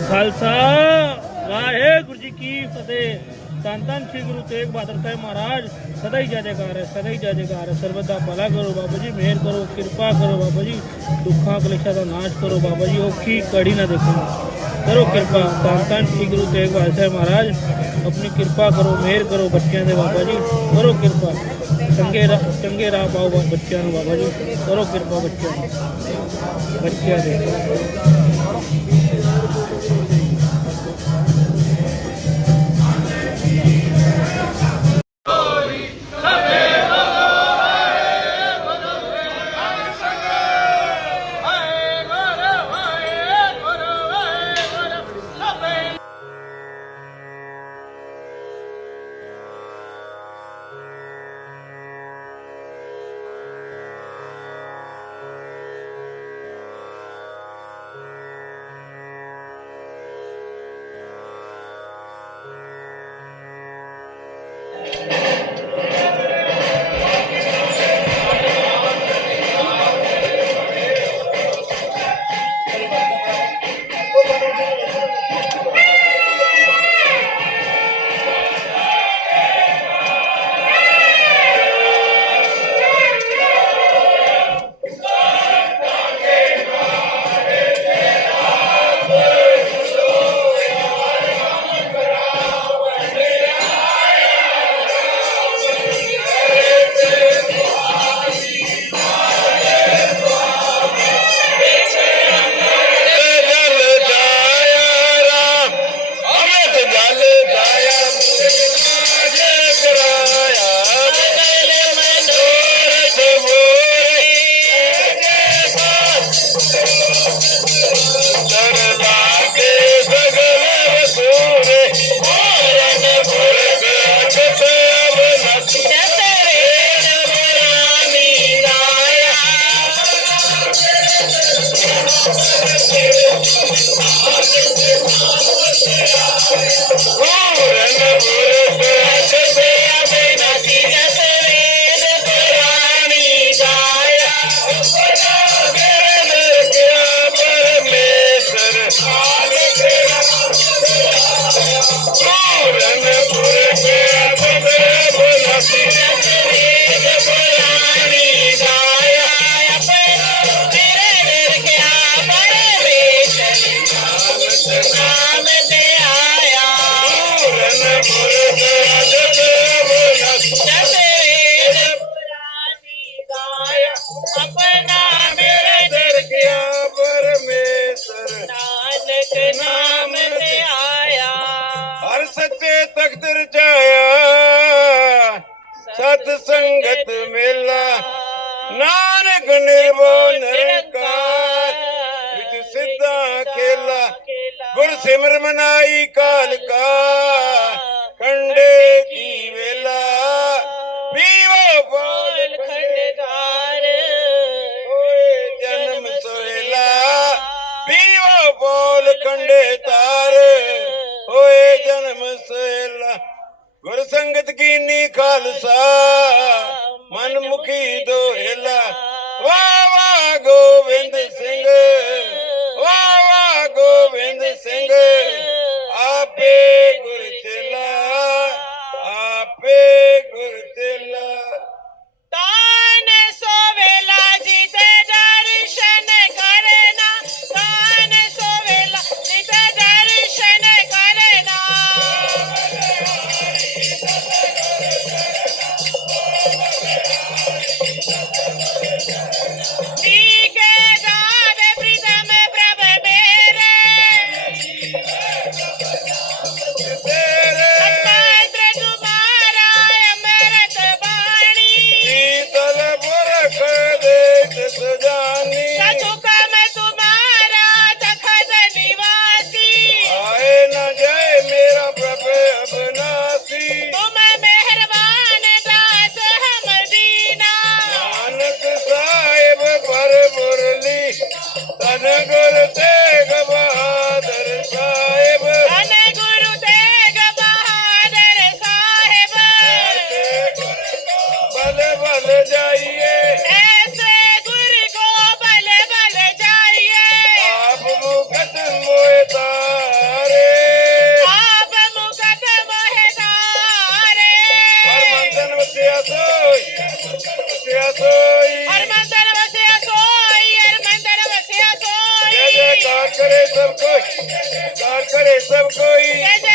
ਖਾਲਸਾ, ਵਾਹਿਗੁਰੂ ਜੀ ਕੀ ਫਤਿਹ। ਧੰਨ ਸ੍ਰੀ ਗੁਰੂ ਤੇਗ ਬਹਾਦਰ ਸਾਹਿਬ ਮਹਾਰਾਜ, ਸਦਾ ਹੀ ਜੈਕਾਰ ਹੈ, ਸਦਾ ਹੀ ਜੈਕਾਰ ਹੈ। ਸਰਬਤ ਦਾ ਭਲਾ ਕਰੋ ਬਾਬਾ ਜੀ, ਮਿਹਰ ਕਰੋ, ਕਿਰਪਾ ਕਰੋ ਬਾਬਾ ਜੀ, ਦੁੱਖਾਂ ਕਲੇਸ਼ਾਂ ਦਾ ਨਾਸ਼ ਕਰੋ ਬਾਬਾ ਜੀ, ਔਖੀ ਕੜੀ ਨਾ ਦੇਖੋ। ਕਰੋ ਕਿਰਪਾ, ਧੰਨ ਧੰਨ ਸ੍ਰੀ ਗੁਰੂ ਤੇਗ ਬਹਾਦਰ ਸਾਹਿਬ ਮਹਾਰਾਜ, ਆਪਣੀ ਕਿਰਪਾ ਕਰੋ, ਮਿਹਰ ਕਰੋ ਬੱਚਿਆਂ ਦੇ ਬਾਬਾ ਜੀ, ਕਰੋ ਕਿਰਪਾ। ਚੰਗੇ ਰਾਹ ਚੰਗੇ ਰਾਹ ਪਾਓ ਬੱਚਿਆਂ ਨੂੰ ਬਾਬਾ ਜੀ, ਕਰੋ ਕਿਰਪਾ ਬੱਚਿਆਂ ਨੂੰ। ਬੱਚਿਆਂ ਦੇ। ਸਤ ਸੰਗਤ ਮੇਲਾ। ਨਾਨਕ ਨਿਰਭਉ ਨਿਰੰਕਾਰ, ਵਿੱਚ ਸਿੱਧਾ ਖੇਲਾ। ਗੁਰ ਸਿਮਰ ਮਨਾਈ ਕਾਲ ਕਾ ਕੰਡੇ ਕੀ ਵੇਲਾ। ਪੀਵੋ ਬੋਲ ਖੰਡਕਾਰ ਹੋਏ ਜਨਮ ਸੋਹਿਲਾ। ਪੀਵੋ ਬੋਲ ਕੰਡੇ ਤਾਰ ਹੋਏ ਜਨਮ ਸੋਹਿਲਾ। ਗੁਰ ਸੰਗਤ ਕੀਨੀ ਖਾਲਸਾ ਮਨ ਮੁਖੀ ਦੋਹਿਲਾ ਵਾ ਵਾ ਗੋਬਿੰਦ ਸਿੰਘ। Charles Stamkoi.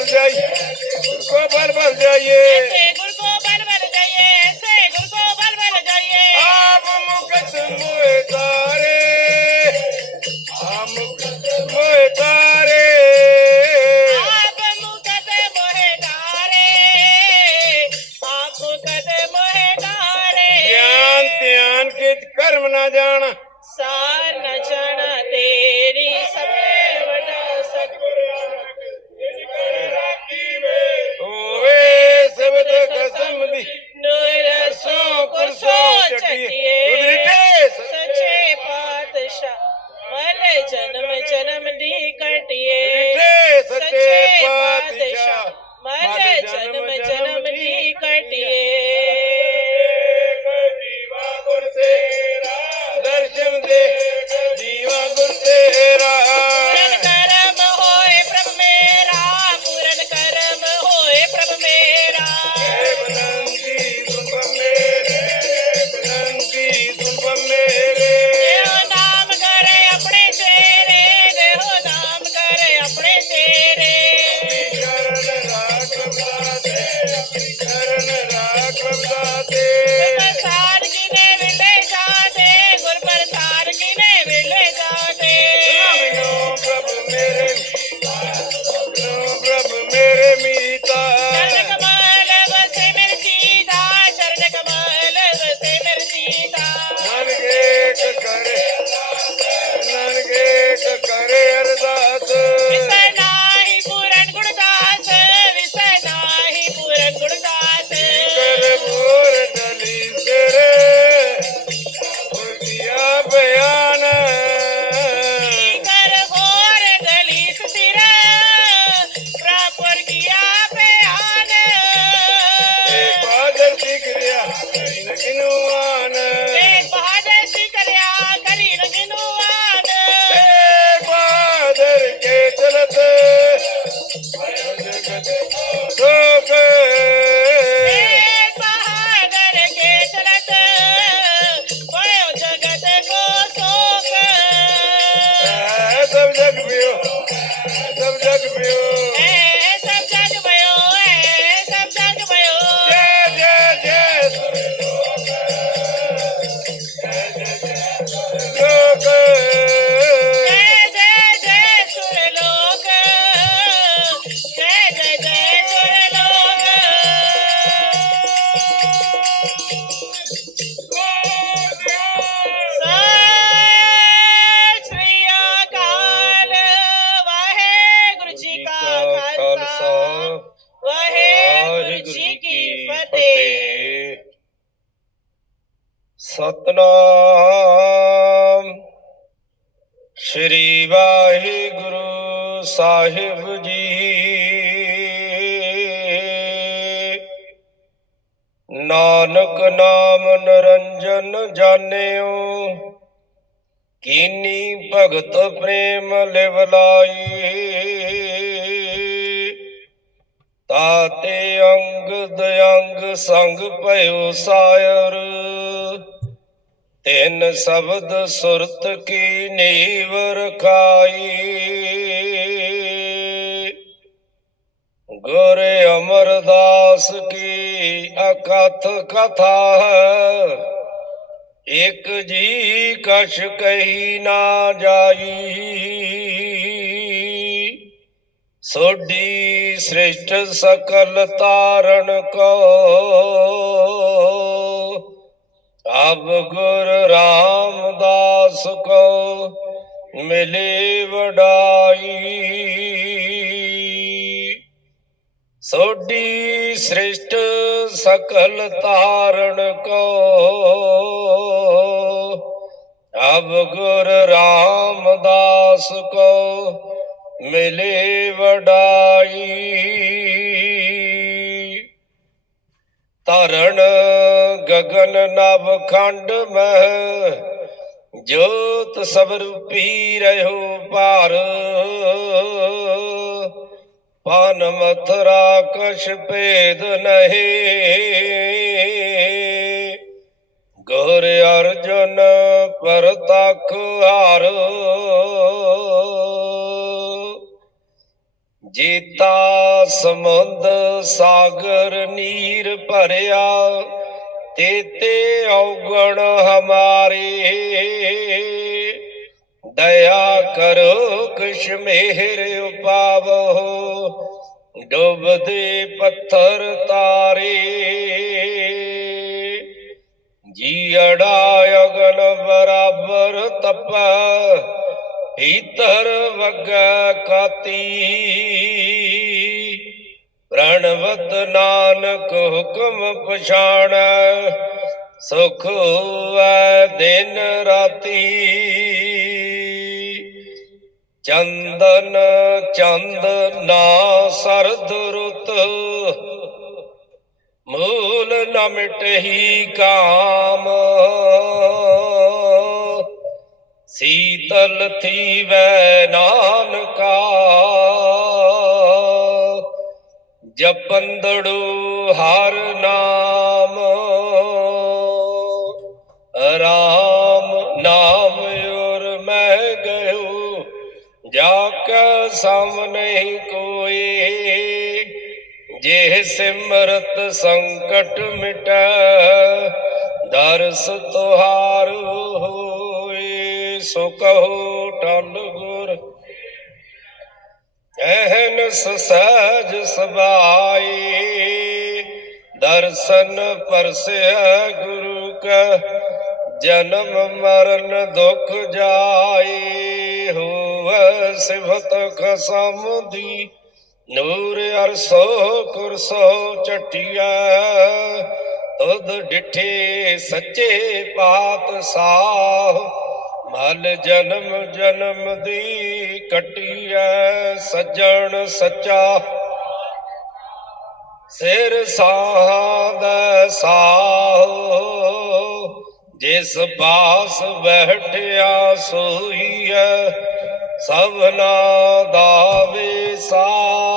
ಬಂದ್ಯಾಯೇ ಗೋಪಾಲ್ ಬಂದ್ಯಾಯೇ ਸਾਹਿਬ ਜੀ। ਨਾਨਕ ਨਾਮ ਨਰੰਜਨ ਜਾਣਿਓ, ਕੀਨੀ ਭਗਤ ਪ੍ਰੇਮ ਲਿਵਲਾਈ ਤਾਤੇ ਅੰਗ ਅੰਗ ਸੰਗ ਭਇਓ ਸਾਇਰ ਤਿੰਨ ਸ਼ਬਦ ਸੁਰਤ ਕੀ ਨੀਵ ਰਖਾਈ। ਗੁਰ ਅਮਰਦਾਸ ਕੀ ਅਕਥ ਕਥਾ ਹੈ? ਇਕ ਜੀ ਕਛ ਕਹੀ ਨਾ ਜਾਈ। ਸੋਢੀ ਸ੍ਰਿਸ਼ਟ ਸਕਲ ਤਾਰਨ ਕੋ। ਅਬ ਗੁਰ ਰਾਮਦਾਸ ਕੋ ਮਿਲੇ ਵਡਾਈ। ਸੋਢੀ ਸ੍ਰਿਸ਼ਟ ਸਕਲ ਤਾਰਨ ਕੋ। ਅਬ ਗੁਰ ਰਾਮਦਾਸ ਕੋ ਮਿਲੇ ਵਡਾਈ। ਧਰਣ ਗਗਨ ਨਭ ਖੰਡ ਮਹਿ, ਜੋਤ ਸਭ ਰੂਪੀ ਰਹਿਓ ਭਾਰ। ਪਾਨ ਮਥਰਾ ਕਛ ਭੇਦ ਨਹੀਂ। ਗੁਰ ਅਰਜੁਨ ਪਰਤਖ ਹਾਰ। ਜੀਤਾ ਸਮੁੰਦ ਸਾਗਰ ਨੀਰ ਭਰਿਆ, ਤੇਤੇ ਔਗਣ ਹਮਾਰੇ। ਦਇਆ ਕਰੋ ਕਿਛ ਮਿਹਰ ਉਪਾਵੋ, ਡੁੱਬਦੇ ਪੱਥਰ ਤਾਰੇ। ਜੀੜਾ ਅਗਨ ਬਰਾਬਰ ਤਪ ਭੀਤਰ ਵਗੈ ਕਾਤੀ। ਪ੍ਰਣਵਤ ਨਾਨਕ ਹੁਕਮ ਪਛਾਣ, ਸੁਖ ਦਿਨ ਰਾਤੀ। ਚੰਦਨ ਚੰਦ ਨਾ ਸਰਦ ਰੁਤ, ਮੂਲ ਨ ਮਿਟਹੀ ਕਾਮ। ਸੀਤਲ ਥੀ ਵੈ ਨਾਨਕਾ, ਜਪੰਦੜੂ ਹਰ ਨਾਮ ਜੇ ਸਿਮਰਤ ਸੰਕਟ ਮਿਟੈ, ਦਰਸ ਤੁਹਾਰ ਹੋਏ, ਸੋ ਕਹੋ ਟਲ ਗੁਰ। ਐਹਨ ਸਹਿਜ ਸਬਾਈ ਦਰਸ਼ਨ ਪਰਸਿਆ ਗੁਰੂ ਕਾ, ਜਨਮ ਮਰਨ ਦੁਖ ਜਾਏ, ਹੋਵ ਸਿਵਤ ਖਸਮ ਦੀ ਨੂਰ ਅਰਸੋ ਕੁਰਸੋ ਚਟਿਆ, ਤੁਧ ਡਿਠੇ ਸੱਚੇ ਪਾਤ ਸਾਹ ਮਲ ਜਨਮ ਜਨਮ ਦੀ ਕਟਿਐ, ਸੱਜਣ ਸੱਚਾ। ਸਿਰ ਸਾਹ ਦਾ ਸਾਹ, ਜਿਸ ਬਾਸ ਬੈਠਿਆ ਸੋਈਐ ਸਭਨਾ ਦਾ ਵਿਸਾਹੂ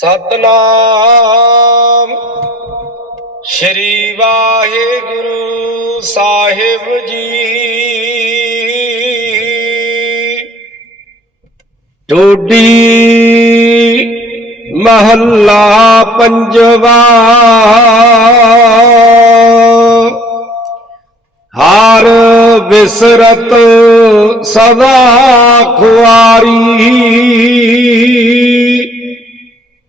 ਸਤਨਾਮ। ਸ਼੍ਰੀ ਵਾਹਿਗੁਰੂ ਸਾਹਿਬ ਜੀ। ਟੋਡੀ ਮਹੱਲਾ ਪੰਜਵਾ। ਹਾਰ ਬਿਸਰਤ ਸਦਾ ਖੁਆਰੀ।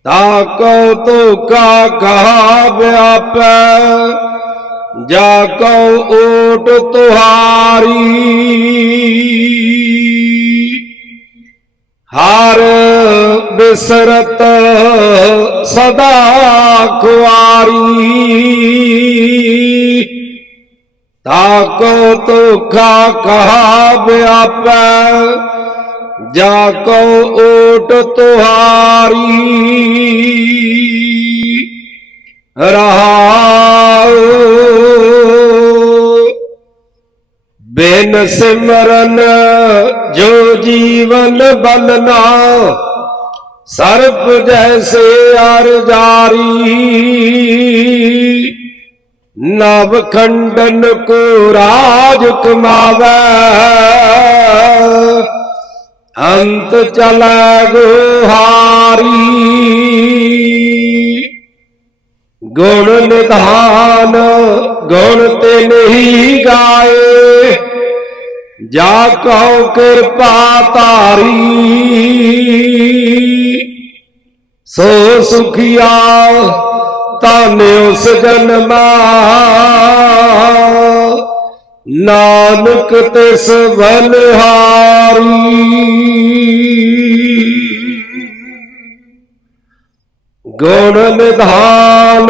ਤਾ ਕੋ ਤੋ ਕਾ ਵਿਆਪੈ ਜਾ ਕਉ ਓਟ ਤੁਹਾਰੀ ਹਰ ਬਿਸਰਤ ਸਦਾ ਖੁਆਰੀ ਤਾਕੋ ਤੁਖਾ ਕਹਾ ਵਿਆਪੈ ਜਾ ਕੋ ਓਟ ਤੁਹਾਰੀ। ਰਹਾਉ। ਬਿਨ ਸਿਮਰਨ ਜੋ ਜੀਵਨ ਬਲਨਾ ਸਰਪ ਜੈਸੇ ਅਰ ਜਾਰੀ। ਨਵ ਖੰਡਨ ਕੋ ਰਾਜ ਕਮਾਵੇ। ਅੰਤ ਚਲੈ ਗੁਹਾਰੀ ਗੁਣ ਨਿਧਾਨ, ਗੁਣ ਤੇ ਨਹੀਂ ਗਾਏ। ਜਾ ਕਹੋ ਕਿਰਪਾ ਧਾਰੀ। ਸੋ ਸੁਖੀਆ ਧਨ ਉਸ ਜਨਮਾ ਨਾਨਕ ਤਿਸ ਬਲਿਹਾਰੀ ਗੁਣ ਨਿਧਾਨ,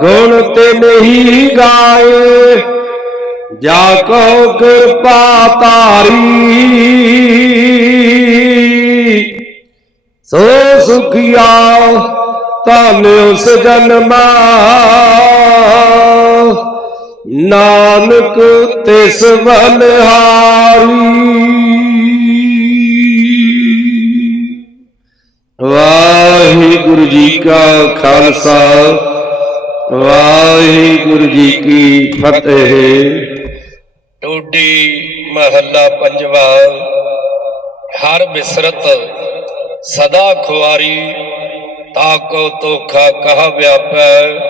ਗੁਣ ਤੇ ਨਹੀਂ ਗਾਏ, ਜਾ ਕੋ ਕਿਰਪਾ ਤਾਰੀ ਸੋ ਸੁਖਿਆ, ਧਨ ਉਸ ਜਨਮਾ ਨਾਨਕ ਤਿਸ ਬਲਿਹਾਰੀ। ਵਾਹਿਗੁਰੂ ਜੀ ਕਾ ਖਾਲਸਾ, ਵਾਹਿਗੁਰੂ ਜੀ ਕੀ ਫਤਿਹ। ਟੋਡੀ ਮਹੱਲਾ ਪੰਜਵਾ, ਹਰ ਬਿਸਰਤ ਸਦਾ ਖੁਆਰੀ ਤਾਕੋ ਤੋਖਾ ਕਹ ਵਿਆਪੈ।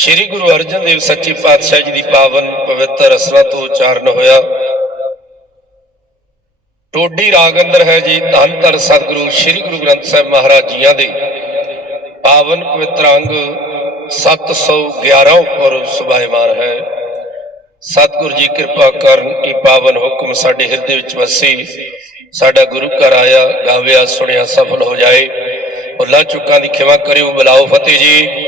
ਸ੍ਰੀ ਗੁਰੂ ਅਰਜਨ ਦੇਵ ਸੱਚੇ ਪਾਤਸ਼ਾਹ ਜੀ ਦੀ ਪਾਵਨ ਪਵਿੱਤਰ ਰਸਨਾ ਤੋਂ ਉਚਾਰਨ ਹੋਇਆ। ਟੋਡੀ ਰਾਗ ਅੰਦਰ ਹੈ ਜੀ, ਧੰਨ ਧੰਨ ਸਤਿਗੁਰੂ ਸ੍ਰੀ ਗੁਰੂ ਗ੍ਰੰਥ ਸਾਹਿਬ ਮਹਾਰਾਜ ਜੀਆਂ ਦੇ। ਪਾਵਨ ਪਵਿੱਤਰ ਅੰਗ 711 ਉੱਪਰ ਸੁਭਾਇਮਾਨ ਹੈ। ਸਤਿਗੁਰੂ ਜੀ ਕਿਰਪਾ ਕਰਨ ਇਹ ਪਾਵਨ ਹੁਕਮ ਸਾਡੇ ਹਿਰਦੇ ਵਿੱਚ ਵਸੇ। ਸਾਡਾ ਗੁਰੂ ਘਰ ਆਇਆ, ਗਾਵਿਆ, ਸੁਣਿਆ, ਸਫਲ ਹੋ ਜਾਏ। ਭੁੱਲਾਂ ਚੁੱਕਾਂ ਦੀ ਖਿਮਾ ਕਰਿਓ, ਬੁਲਾਓ ਫਤਿਹ ਜੀ।